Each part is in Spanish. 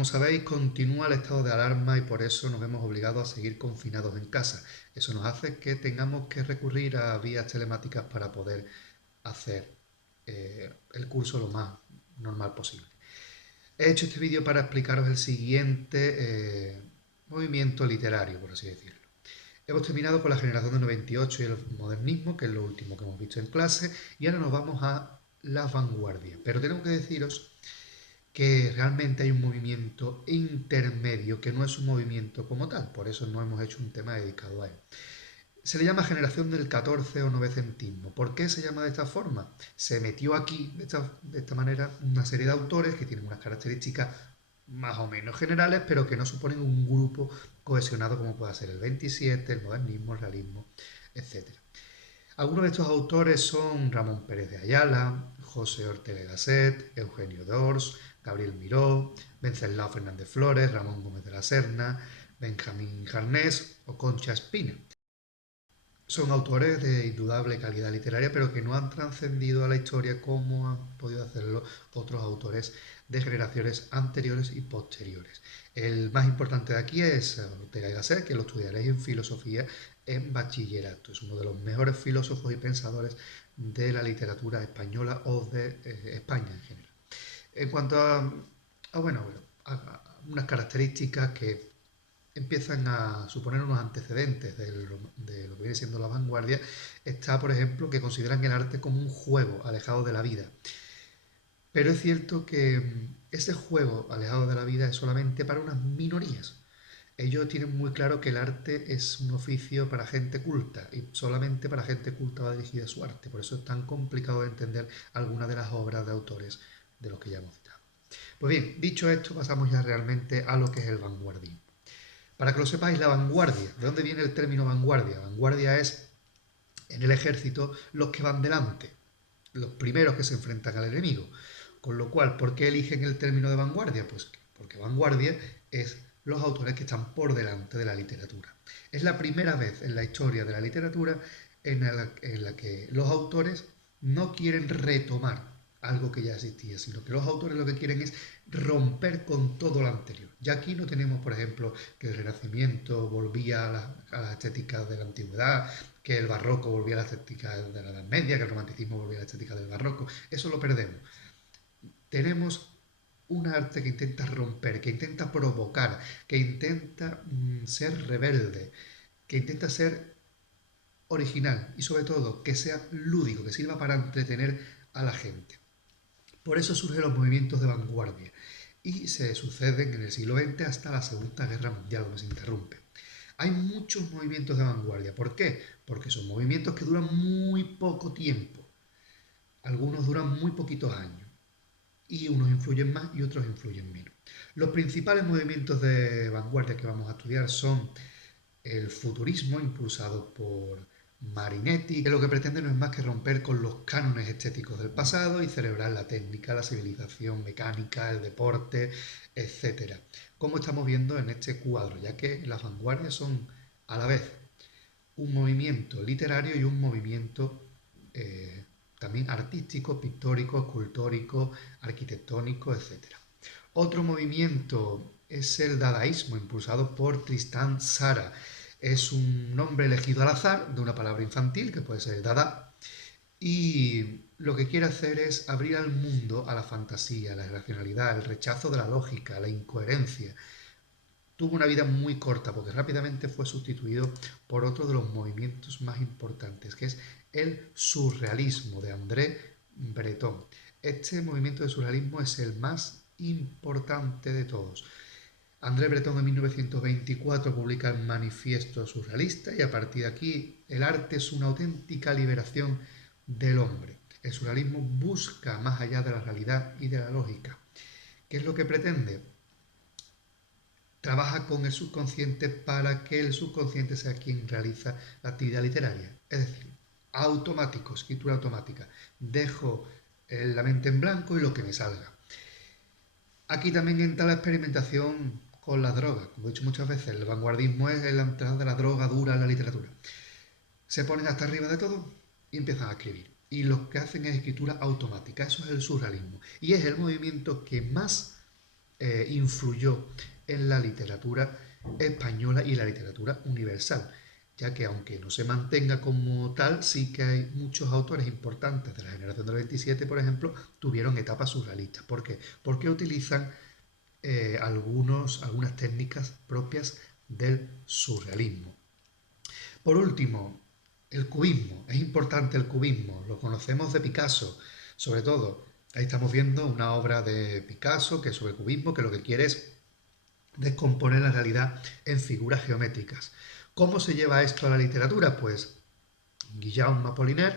como sabéis, continúa el estado de alarma y por eso nos vemos obligados a seguir confinados en casa. Eso nos hace que tengamos que recurrir a vías telemáticas para poder hacer el curso lo más normal posible. He hecho este vídeo para explicaros el siguiente movimiento literario, por así decirlo. Hemos terminado con la generación del 98 y el modernismo, que es lo último que hemos visto en clase, y ahora nos vamos a la vanguardia. Pero tengo que deciros que realmente hay un movimiento intermedio que no es un movimiento como tal, por eso no hemos hecho un tema dedicado a él. Se le llama generación del 14 o novecentismo. ¿Por qué se llama de esta forma? Se metió aquí, de esta manera, una serie de autores que tienen unas características más o menos generales, pero que no suponen un grupo cohesionado como pueda ser el 27, el modernismo, el realismo, etc. Algunos de estos autores son Ramón Pérez de Ayala, José Ortega y Gasset, Eugenio d'Ors, Gabriel Miró, Venceslao Fernández Flores, Ramón Gómez de la Serna, Benjamín Jarnés o Concha Espina. Son autores de indudable calidad literaria, pero que no han trascendido a la historia como han podido hacerlo otros autores de generaciones anteriores y posteriores. El más importante de aquí es Ortega y Gasset, que lo estudiaréis en filosofía en bachillerato. Es uno de los mejores filósofos y pensadores de la literatura española o de España en general. En cuanto a unas características que empiezan a suponer unos antecedentes de lo que viene siendo la vanguardia, está, por ejemplo, que consideran el arte como un juego alejado de la vida. Pero es cierto que ese juego alejado de la vida es solamente para unas minorías. Ellos tienen muy claro que el arte es un oficio para gente culta y solamente para gente culta va dirigida su arte. Por eso es tan complicado de entender algunas de las obras de autores de los que ya hemos citado. Pues bien, dicho esto, pasamos ya realmente a lo que es el vanguardismo. Para que lo sepáis, la vanguardia. ¿De dónde viene el término vanguardia? Vanguardia es en el ejército los que van delante, los primeros que se enfrentan al enemigo. Con lo cual, ¿por qué eligen el término de vanguardia? Pues porque vanguardia es los autores que están por delante de la literatura. Es la primera vez en la historia de la literatura en la que los autores no quieren retomar algo que ya existía, sino que los autores lo que quieren es romper con todo lo anterior. Ya aquí no tenemos, por ejemplo, que el Renacimiento volvía a la estética de la antigüedad, que el barroco volvía a la estética de la Edad Media, que el romanticismo volvía a la estética del barroco. Eso lo perdemos. Tenemos un arte que intenta romper, que intenta provocar, que intenta ser rebelde, que intenta ser original y sobre todo que sea lúdico, que sirva para entretener a la gente. Por eso surgen los movimientos de vanguardia y se suceden en el siglo XX hasta la Segunda Guerra Mundial, donde se interrumpe. Hay muchos movimientos de vanguardia. ¿Por qué? Porque son movimientos que duran muy poco tiempo. Algunos duran muy poquitos años. Y unos influyen más y otros influyen menos. Los principales movimientos de vanguardia que vamos a estudiar son el futurismo, impulsado por Marinetti, que lo que pretende no es más que romper con los cánones estéticos del pasado y celebrar la técnica, la civilización mecánica, el deporte, etc. Como estamos viendo en este cuadro, ya que las vanguardias son a la vez un movimiento literario y un movimiento también artístico, pictórico, escultórico, arquitectónico, etc. Otro movimiento es el dadaísmo, impulsado por Tristán Tzara. Es un nombre elegido al azar de una palabra infantil, que puede ser el dada, y lo que quiere hacer es abrir al mundo a la fantasía, a la irracionalidad, el rechazo de la lógica, la incoherencia. Tuvo una vida muy corta porque rápidamente fue sustituido por otro de los movimientos más importantes, que es el surrealismo de André Breton. Este movimiento de surrealismo es el más importante de todos. André Breton en 1924 publica el Manifiesto Surrealista y a partir de aquí el arte es una auténtica liberación del hombre. El surrealismo busca más allá de la realidad y de la lógica. ¿Qué es lo que pretende? Trabaja con el subconsciente para que el subconsciente sea quien realiza la actividad literaria. Es decir, automático, escritura automática. Dejo la mente en blanco y lo que me salga. Aquí también entra la experimentación con las drogas. Como he dicho muchas veces, el vanguardismo es la entrada de la droga dura en la literatura. Se ponen hasta arriba de todo y empiezan a escribir. Y lo que hacen es escritura automática. Eso es el surrealismo. Y es el movimiento que más influyó en la literatura española y la literatura universal, ya que aunque no se mantenga como tal, sí que hay muchos autores importantes de la generación del 27, por ejemplo, tuvieron etapas surrealistas. ¿Por qué? Porque utilizan algunas técnicas propias del surrealismo. Por último, el cubismo. Es importante el cubismo. Lo conocemos de Picasso, sobre todo. Ahí estamos viendo una obra de Picasso que es sobre el cubismo, que lo que quiere es descomponer la realidad en figuras geométricas. ¿Cómo se lleva esto a la literatura? Pues Guillaume Apollinaire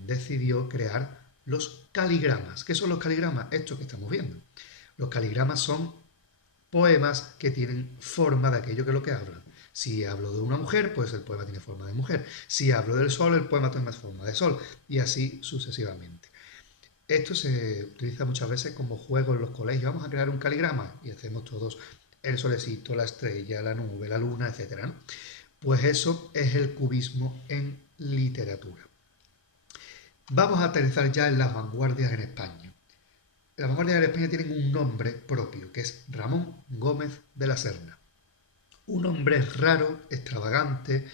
decidió crear los caligramas. ¿Qué son los caligramas? Esto que estamos viendo. Los caligramas son poemas que tienen forma de aquello que lo que hablan. Si hablo de una mujer, pues el poema tiene forma de mujer. Si hablo del sol, el poema tiene forma de sol. Y así sucesivamente. Esto se utiliza muchas veces como juego en los colegios. Vamos a crear un caligrama y hacemos todos el solecito, la estrella, la nube, la luna, etc., ¿no? Pues eso es el cubismo en literatura. Vamos a aterrizar ya en las vanguardias en España. Las vanguardias en España tienen un nombre propio, que es Ramón Gómez de la Serna. Un hombre raro, extravagante,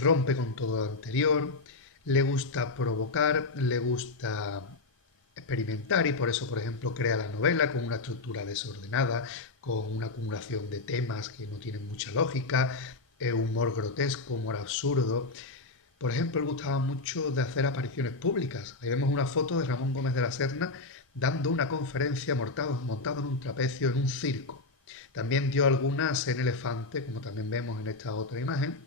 rompe con todo lo anterior, le gusta provocar, le gusta experimentar y por eso, por ejemplo, crea la novela con una estructura desordenada, con una acumulación de temas que no tienen mucha lógica, humor grotesco, humor absurdo. Por ejemplo, él gustaba mucho de hacer apariciones públicas. Ahí vemos una foto de Ramón Gómez de la Serna dando una conferencia montado en un trapecio en un circo. También dio algunas en elefante, como también vemos en esta otra imagen.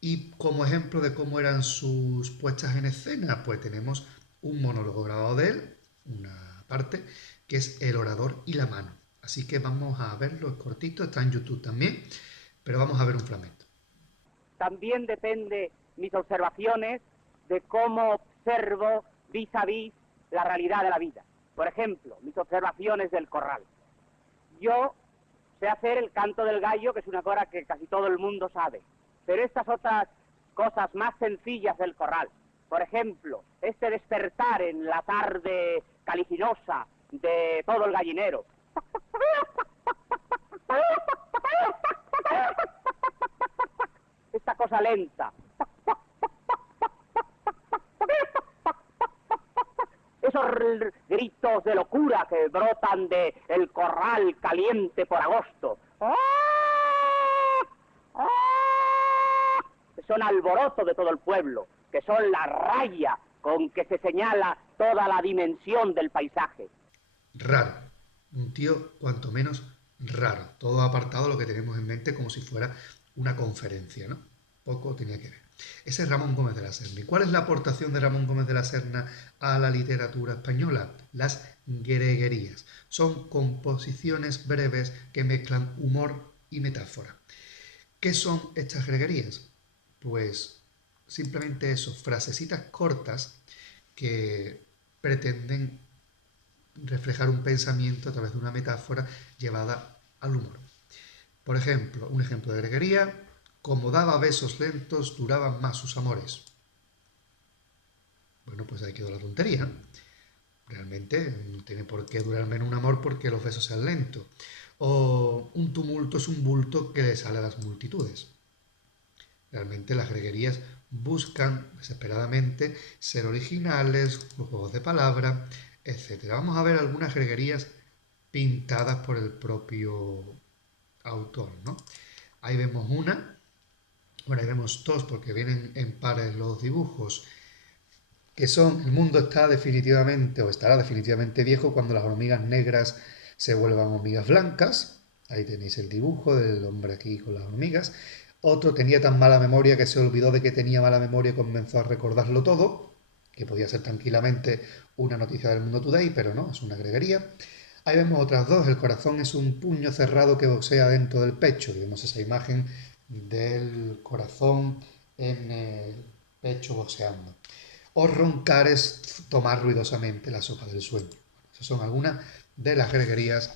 Y como ejemplo de cómo eran sus puestas en escena, pues tenemos un monólogo grabado de él, una parte, que es El orador y la mano. Así que vamos a verlo, es cortito, está en YouTube también, pero vamos a ver un fragmento. También depende mis observaciones de cómo observo vis a vis la realidad de la vida. Por ejemplo, mis observaciones del corral. Yo sé hacer el canto del gallo, que es una cosa que casi todo el mundo sabe, pero estas otras cosas más sencillas del corral, por ejemplo, este despertar en la tarde calicinosa de todo el gallinero, esta cosa lenta, esos gritos de locura que brotan de el corral caliente por agosto, que son alboroto de todo el pueblo, que son la raya con que se señala toda la dimensión del paisaje. Raro. Un tío cuanto menos raro. Todo apartado lo que tenemos en mente como si fuera una conferencia, ¿no? Poco tenía que ver. Ese es Ramón Gómez de la Serna. ¿Y cuál es la aportación de Ramón Gómez de la Serna a la literatura española? Las greguerías. Son composiciones breves que mezclan humor y metáfora. ¿Qué son estas greguerías? Pues simplemente eso, frasecitas cortas que pretenden reflejar un pensamiento a través de una metáfora llevada al humor. Por ejemplo, un ejemplo de greguería, como daba besos lentos, duraban más sus amores. Bueno, pues ahí quedó la tontería. Realmente no tiene por qué durar menos un amor porque los besos sean lentos. O un tumulto es un bulto que le sale a las multitudes. Realmente las greguerías buscan desesperadamente ser originales, los juegos de palabra, etc. Vamos a ver algunas greguerías pintadas por el propio autor, ¿no? Ahí vemos una, bueno, ahí vemos dos porque vienen en pares los dibujos, que son, el mundo está definitivamente o estará definitivamente viejo cuando las hormigas negras se vuelvan hormigas blancas. Ahí tenéis el dibujo del hombre aquí con las hormigas. Otro tenía tan mala memoria que se olvidó de que tenía mala memoria y comenzó a recordarlo todo, que podía ser tranquilamente una noticia del Mundo Today, pero no, es una greguería. Ahí vemos otras dos, el corazón es un puño cerrado que boxea dentro del pecho. Y vemos esa imagen del corazón en el pecho boxeando. O roncar es tomar ruidosamente la sopa del sueño. Bueno, esas son algunas de las greguerías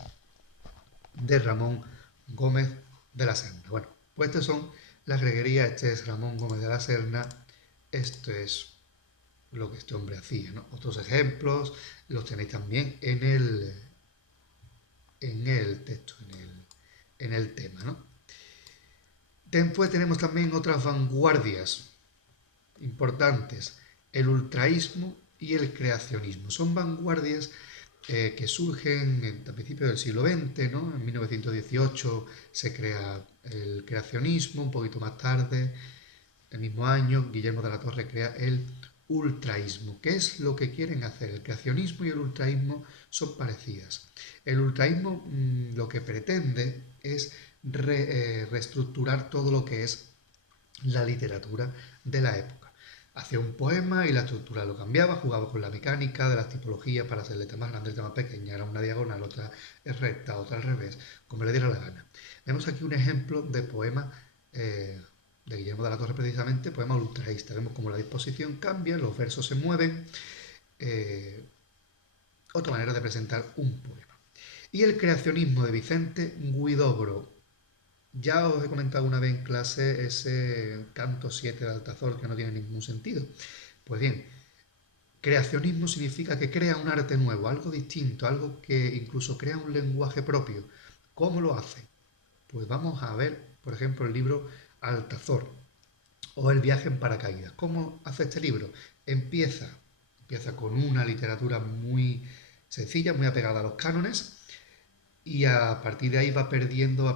de Ramón Gómez de la Serna. Bueno, pues estas son las greguerías, este es Ramón Gómez de la Serna, esto es lo que este hombre hacía, ¿no? Otros ejemplos los tenéis también en el en el texto, en el tema, ¿no? Después tenemos también otras vanguardias importantes, el ultraísmo y el creacionismo. Son vanguardias que surgen a principios del siglo XX, ¿no? En 1918 se crea el creacionismo, un poquito más tarde, el mismo año, Guillermo de la Torre crea el ultraísmo. ¿Qué es lo que quieren hacer? El creacionismo y el ultraísmo son parecidas. El ultraísmo lo que pretende es reestructurar todo lo que es la literatura de la época. Hacía un poema y la estructura lo cambiaba, jugaba con la mecánica de las tipologías para hacer letra más grande, letra más pequeña, era una diagonal, otra es recta, otra al revés, como le diera la gana. Vemos aquí un ejemplo de poema de Guillermo de la Torre, precisamente, poema ultraísta. Vemos cómo la disposición cambia, los versos se mueven, otra manera de presentar un poema. Y el creacionismo de Vicente Huidobro. Ya os he comentado una vez en clase ese canto 7 de Altazor que no tiene ningún sentido. Pues bien, creacionismo significa que crea un arte nuevo, algo distinto, algo que incluso crea un lenguaje propio. ¿Cómo lo hace? Pues vamos a ver, por ejemplo, el libro Altazor o El viaje en paracaídas. ¿Cómo hace este libro? Empieza con una literatura muy sencilla, muy apegada a los cánones, y a partir de ahí va perdiendo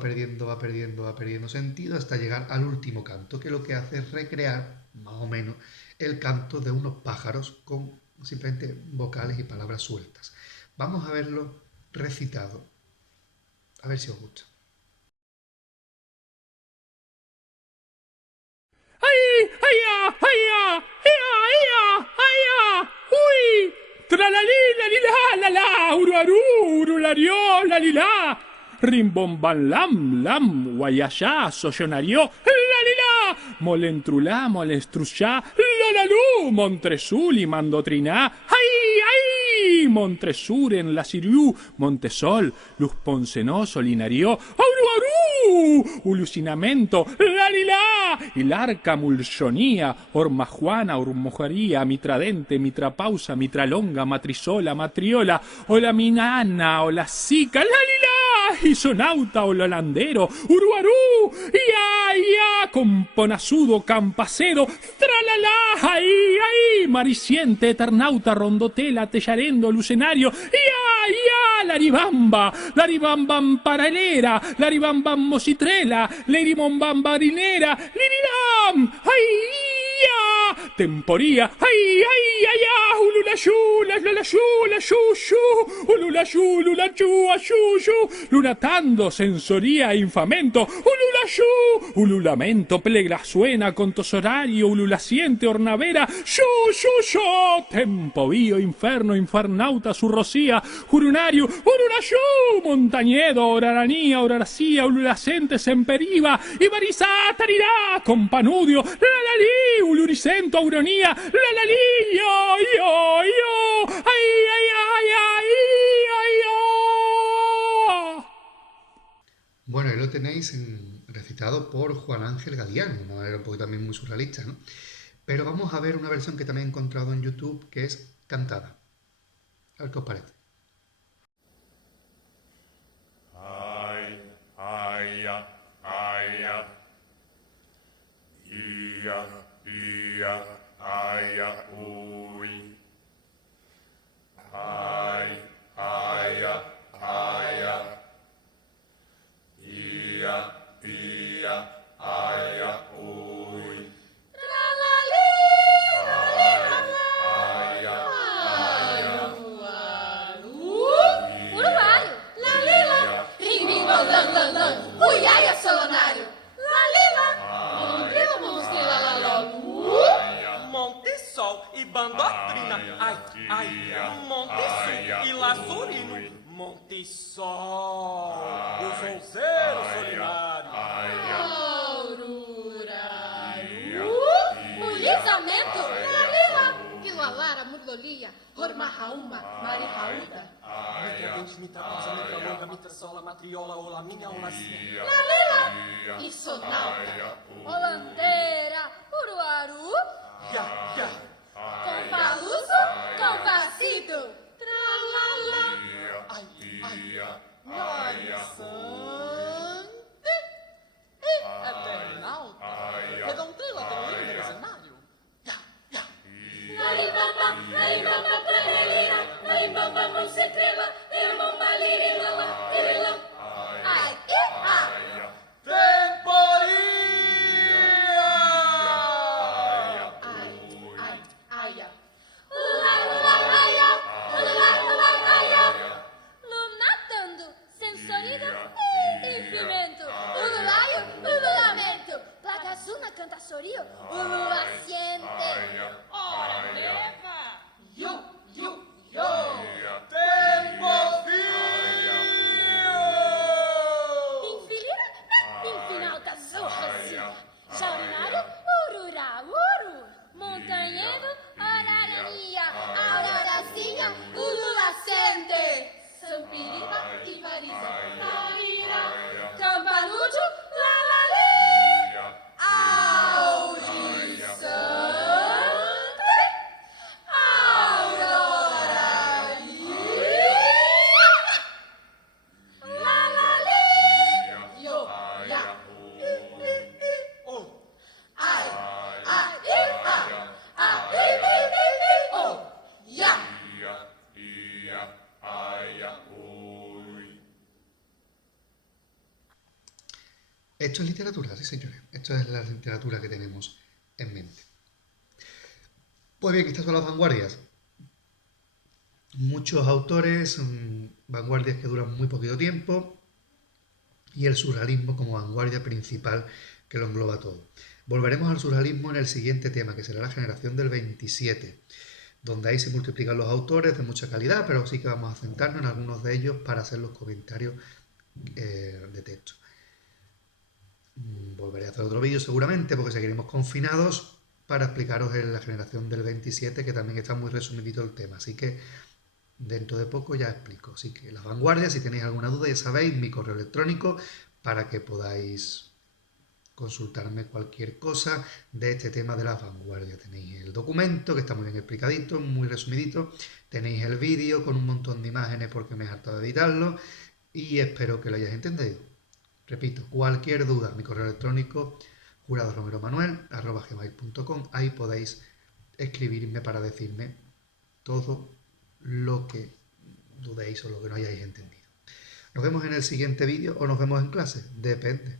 sentido hasta llegar al último canto, que lo que hace es recrear, más o menos, el canto de unos pájaros con simplemente vocales y palabras sueltas. Vamos a verlo recitado, a ver si os gusta. ¡Ay, ay, ay, ay, ay, uy! ¡Tralalí, la, la, uruarú, urularió, la, lila! Rimbomban lam, guayayá, soyonario, la, molentrulá, molestruchá, lolalú, montresuli, mandotriná, ¡ay! Montresur en la Siriú, Montesol, Luz Poncenó, Solinario, Auruarú, Ulucinamento, Lalilá, Hilarca, Mulsionía, Ormajuana, Urmojaría, Mitradente, Mitrapausa, Mitralonga, Matrisola, Matriola, Olaminana, Olacica, Lalilá, Isonauta, Ololandero, Uruarú, ya, Componazudo, Campacedo, Tralala, ay, Mariciente, Eternauta, Rondotela, Tellarendo, Lucenario, ya, Laribambam paralera, Laribambam mositrela, Leribombam barinera, Lirilam, ya, Temporía, ay, Ululayú, Ululayú, Lulachu, Ayuyu, Lunatando, Sensoría, Infamento, Ululayú, Ululamento, Pleglasuena, Contosorario, Ululaciente, Ornavera, yo, Tempovío, Inferno, Infernauta, Surrocía, Jurunario, Urulayú, Montañedo, Oraranía, Oraracía, Ululacente, Semperiva, Ibarizá, Tarirá, Companudio, Lalalí, Uluricento, Auronía, Lalalí, yo, Bueno, ahí lo tenéis recitado por Juan Ángel Gadiano, una manera un poco también muy surrealista, ¿no? Pero vamos a ver una versión que también he encontrado en YouTube que es cantada. A ver qué os parece. Uy. Uy. Uruário, Lalila, Rimbimbam, Lan, Uiaia, Solonário, Lalila, Mongrila, Monstrila, Laló, Monte Sol e Bandotrina, Monte Sul e Laçurino, Monte Sol, o Solzeiro Solinário, Aururaru, Mulizamento, Lalila, Quilalara, Murlolia, Hormahauma, Marihaúda, Mitra Dente, Mitra Pausa, Mitra Longa, Mitra Sola, Matriola, Olaminha, Olacinha, Lalila, Isonauta, Holandeira, Uruaru, Ya, Compaluso, Compacito, Tralala, ai, Nós. sensorio, asiente. Ora, leva! Yo, yo. Tempo fio! Infinal da zorrazinha. Jauraro, ururá, montanheno, oraraninha, aurarazinha, ululacente. Sampiriba e Marisa, Marira, Campanucho, lalali, audiçante, aurora, lalali, yo, ya. Ai, oh, ya. Esto es literatura, sí señores. Esto es la literatura que tenemos en mente. Pues bien, estas son las vanguardias. Muchos autores, vanguardias que duran muy poquito tiempo, y el surrealismo como vanguardia principal que lo engloba todo. Volveremos al surrealismo en el siguiente tema, que será la generación del 27, donde ahí se multiplican los autores de mucha calidad, pero sí que vamos a centrarnos en algunos de ellos para hacer los comentarios de texto. Volveré a hacer otro vídeo seguramente, porque seguiremos confinados para explicaros en la generación del 27, que también está muy resumidito el tema, así que dentro de poco ya explico. Así que las vanguardias, si tenéis alguna duda, ya sabéis, mi correo electrónico para que podáis consultarme cualquier cosa de este tema de las vanguardias. Tenéis el documento, que está muy bien explicadito, muy resumidito. Tenéis el vídeo con un montón de imágenes porque me he hartado de editarlo y espero que lo hayáis entendido. Repito, cualquier duda, mi correo electrónico juradoromeromanuel@gmail.com. Ahí podéis escribirme para decirme todo lo que dudéis o lo que no hayáis entendido. Nos vemos en el siguiente vídeo o nos vemos en clase, depende.